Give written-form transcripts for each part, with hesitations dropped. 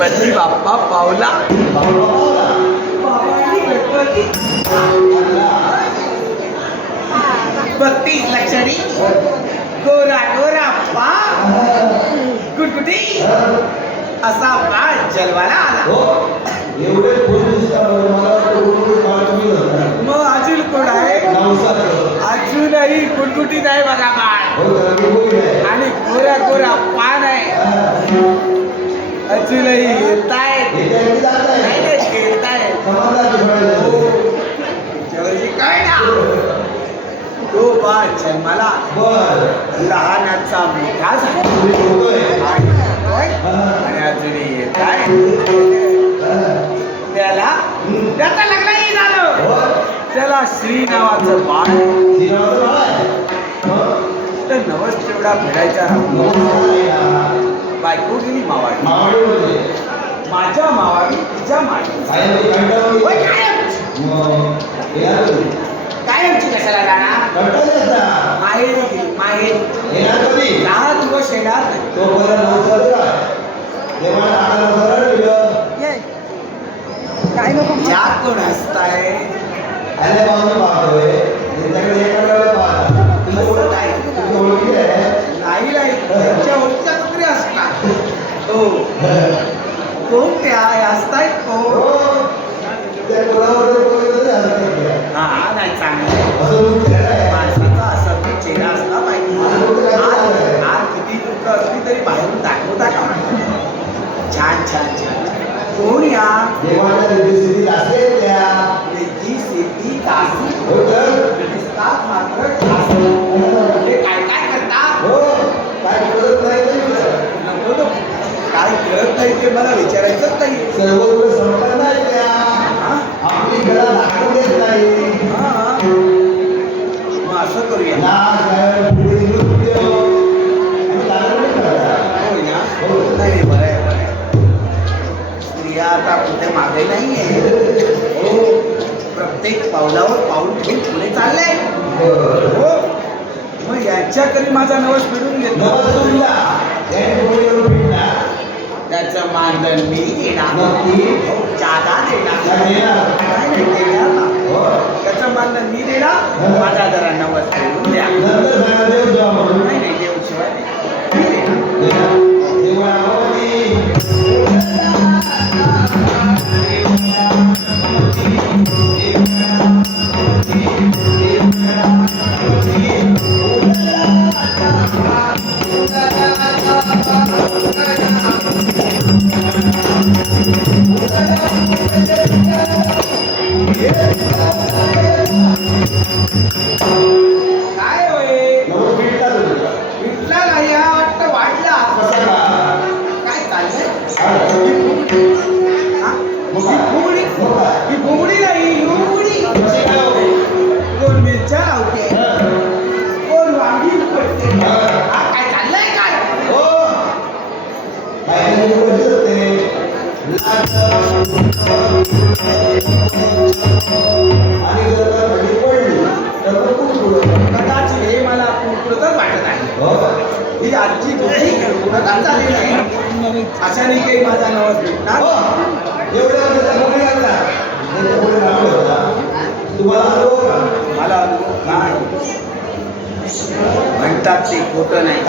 गणपती बाप्पा पावला. भक्ती लक्षणी गोरा गोरा पा गुटगुटी असा बाळ जलवाला आला. मग अजून कोण आहे? अजूनही गुटगुटीत आहे बघा बाळ आणि गोरा गोरा पान आहे. अजूनही येत आहे काय ना तो बाळ जन्माला लहानाचा मोठा झाला आणि अजूनही येत आहे. त्याचा लग्नही झालं. त्याला श्री नावाचं बाळ तर नवस तेवढा फिरायचा राहतो. बायको गेली मावाडी. माझ्या मावाडी तिच्या माडी कायमची कशाला जाणार? माहेर 10 दिवस येणार काय नको ज्या कोण हसताय नाही त्यांच्या ओळखीच्या कुत्रे असतात. हो कोण त्या हसतायत कोण? हा नाही चांगलं माणसाचा असा चेहरा असला पाहिजे. आज किती दुःख असली तरी बाहेरून दाखवता का? छान छान छान. कोण या मात्र काय काय करतात? काय कळत नाही ते मला विचारायचंच नाही. मग असं करूया नाही बरं आहे बरं आहे. स्त्रिया आता कुठे मागे नाहीये. हो प्रत्येक पावलावर पाऊल ठेवून पुढे चाललंय. हो मग याच्याकडे माझा नवस फिरून घेतो. त्याचं मानधन मी देणार. जादा देणार. त्याचं मानधन मी देणार. माझा जरा नवस फिरून द्या. नाही नाही देऊशिवाय काय होय विठला नाही वाटतं वाढला. काय चाललंय? ही भुगडी नाही युगडी. कोण मिरच्या लावते कोण वांगी पडते. काय चाललंय काय? कदाचित हे मला कुळकुळतच वाटत आहे. ही आजची गोष्टी कुळकुळतच झालेली आहे. अशाने काही माझा नवस भेटणार. मला काय म्हणतात ते खोटं नाही.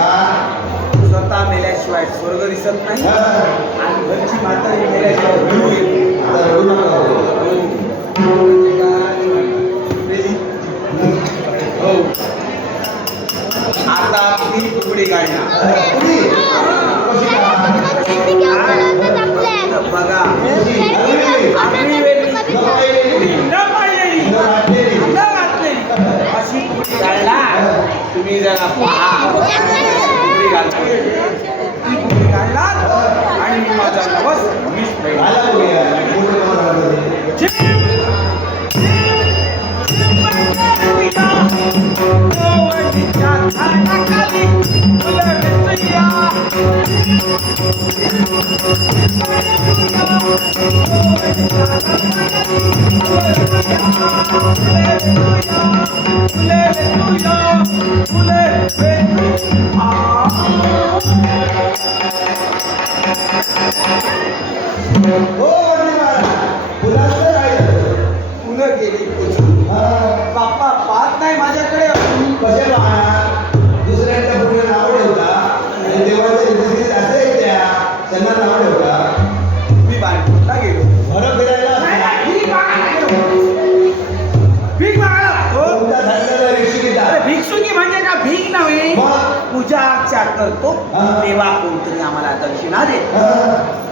स्वतः मेल्याशिवाय स्वर्ग दिसत नाही आणि घरची म्हातारी मेल्याशिवाय गुरु हो आता ती तुकडी काढणार बघा. अशी तुकडी काढणार. तुम्ही जरा पहा तुकडी काढणार आणि माझा नवस मीच हो वडील फुलाचं काय झालं? फुलं गेली तुझी. बाप्पा पाहत नाही माझ्याकडे. कसे पाहणार? दुसऱ्यांच्या फुलं नाव ठेवता आणि देवाच्या रीतीने असं येत्या त्यांना नाव ठेवता. मी बाणपूरला गेलो. बरं फिरायला भीक मागायला गेलो. भीक मागायला. हो. तुमच्या धंद्याला रिक्षिका अरे भिक्षुकी म्हणजे का भीक नव्हे. मग? पूजा अर्चा करतो हा. तेव्हा कोणतरी आम्हाला दक्षिणा देत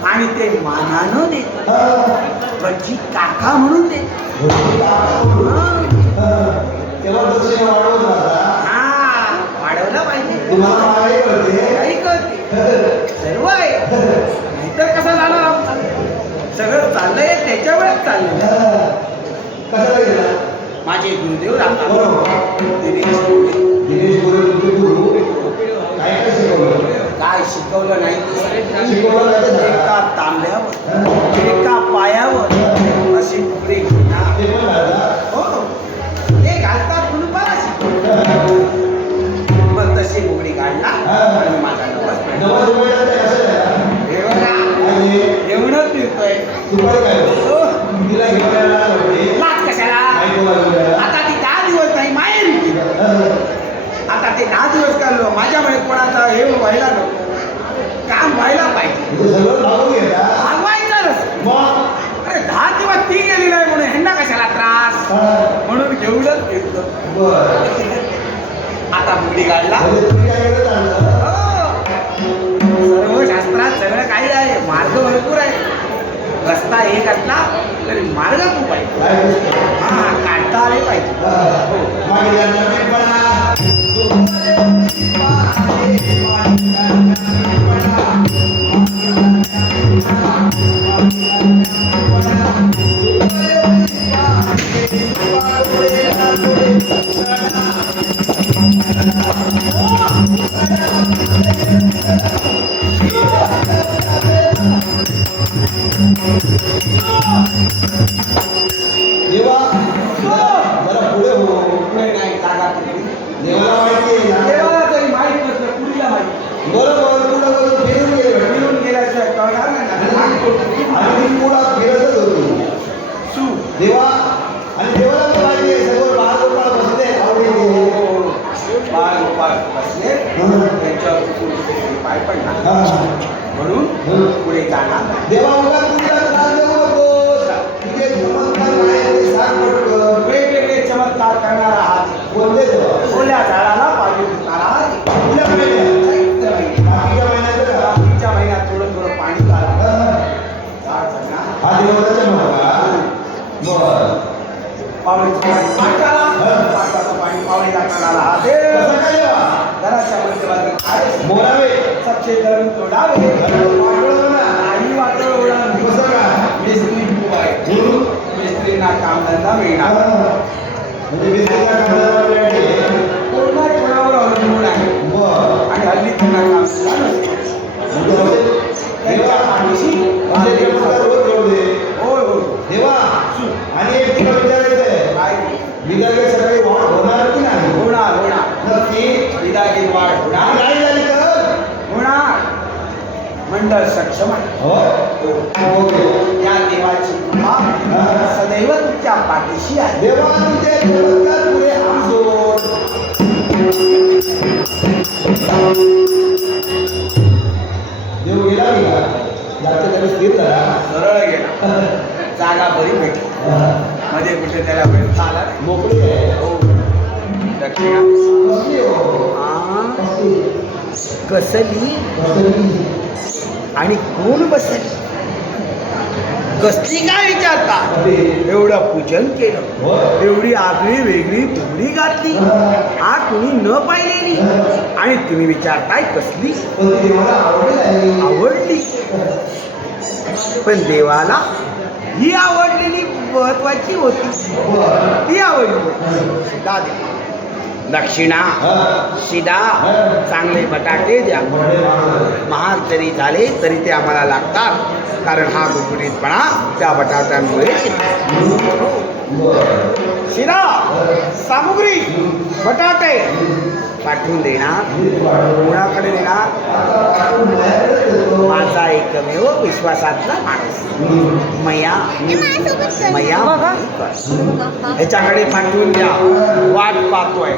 आणि ते मानानं देत. भटजी काका म्हणून देत. तेव्हा दक्षिणा वाढवत राहता. हा वाढवलं पाहिजे. तुम्हाला मागे करते काही कळते सर्व आहे. नाहीतर कसं जाणार आमचं? सगळं चाललंय त्याच्या वेळेस चाललंय. कसा गेला माझे गुरुदेव राहतात बरोबर. दिनेश गुरुदेव. दिनेश गुरु तुमचे गुरु काय काय शिकवलं? काय शिकवलं नाही शिकवलं नाही तर काय? एका तांब्यावर एका पायावर अशी पुढे घेणार. ते पण राहता. हो ते घालतात म्हणून मला शिकवलं. मग तशी बुगडी काढला आणि माझा नवस पेटला. नवा रुपयाला ते असं आहे. हे बघा आणि एवढंच फिरतोय. दुपारी काय होतं? हो. तिला घेऊन यायला होते. लाज कशाला? काय बोलायला? आता ती 10 दिवस नाही माहेरी गेली. आता ते 10 दिवस काढलो. माझ्यामुळे कोणाचा हे व्हायला नको. काम व्हायला पाहिजे. ते सगळं लावून घेता. भागवायचंच. मग अरे 10 दिवस ती गेली नाही म्हणून ह्यांना कशाला त्रास. म्हणून घेऊनच फिरतो. बरं. आता बुगडी काढला. म्हणजे तुम्ही काय करत आणलं? सर्व शास्त्रात सगळं काही आहे. मार्ग भरपूर आहे. रस्ता एक असला तरी मार्ग खूप आहे. काय दिसतं? हा काढता आले पाहिजे. मागे यांना नवीनपणा. देवा जरा पुढे हो. पुढे नाही जागा कुठली. देवाला माहिती आहे ना. देवाला तरी माहीत नसलं पुढीला माहिती. बरोबर पुढं फिरून गेले फिरून गेल्याशिवाय कळणार नाही ना. आणि मी पुढं फिरतच होतो. सू. देवा आणि देवाला पण माहिती आहे सगळं बाळ बसले आवडीने. बाळ गोपाळ बसले त्यांच्यावर कुठे पाय पडला म्हणून पुढे जाणार नाही. देवा उगा तुझ्या त्रास देऊ नकोस. तुझे चमत्कार नाही ते सांग पटकन. वेगवेगळे चमत्कार करणारा हात. कोणते देवा? ओल्या झाडाला पाणी पिणारा हात. कुठल्या महिन्यात? चैत्र महिन्यात. बाकीच्या महिन्यात का? रात्रीच्या महिन्यात थोडं थोडं पाणी काढा. झाड जगणार. हा देवाचा चमत्कार. बरं. पावळीचं पाणी पाटाला. पाटाचं पाणी पावळीला काढायला हात. कसं काय देवा? घराच्या मध्यभागी आहे. बोलावे. सबसे धरून तोडावे. वाटलं ना. आई वाटोळ उडाल. कसं काय? मिस्त्री खूप आहे. म्हणून मिस्त्रींना कामधंदा मिळणार. म्हणजे विसर्गा करणारा वेळ आहे. कोणा कोणावर अवलंबून आहे. बरं. आणि हल्ली त्यांना काम सुद्धा नसतं. म्हणजे असे त्यांच्या पाठीशी माझे चमत्कार रोज करू दे. होय होय. देवा आणि एक तुला विचारायचं आहे. काय विद्यार्थी सकाळी वाढ होणार की नाही? होणार होणार. नक्की. विदागीत वाढ होणार. नाही झाली तर होणार. मंडळ सक्षम आहे. हो. ओके. या देवाची कृपा सदैव तुमच्या पाठीशी आहे. देवा तुझे चमत्कार पुढे हात जोड. देव गेला की का? जास्त त्याला स्थिर झाला. सरळ गेला. जागा बरी भेटली. मध्ये कुठे त्याला भेटता आला नाही. मोकळी आहे. हो. दक्षिणा कसली हो? आ, कसली? कसली कसली? आणि कोण बसली? कसली काय विचारता? अरे. एवढं पूजन केलं. हो. एवढी आगळी वेगळी फुगडी घातली. हा कुणी न पाहिलेली. आणि तुम्ही विचारताय कसली? पण ती देवाला आवडली नाही. आवडली. पण देवाला ही आवडलेली महत्वाची होती. बरं. ती आवडली. शिदा द्या. दक्षिणा शिदा. चांगले बटाटे द्या. महाग जरी झाले तरी ते आम्हाला लागतात. कारण हा गुणगुणीतपणा त्या बटाट्यांमुळे शिदा सामुग्री बटाटे पाठवून देणार. कोणाकडे देणार? माझा एक एकमेव विश्वासातला माणूस मया मया ह्याच्याकडे पाठवून द्या, वाट पाहतोय.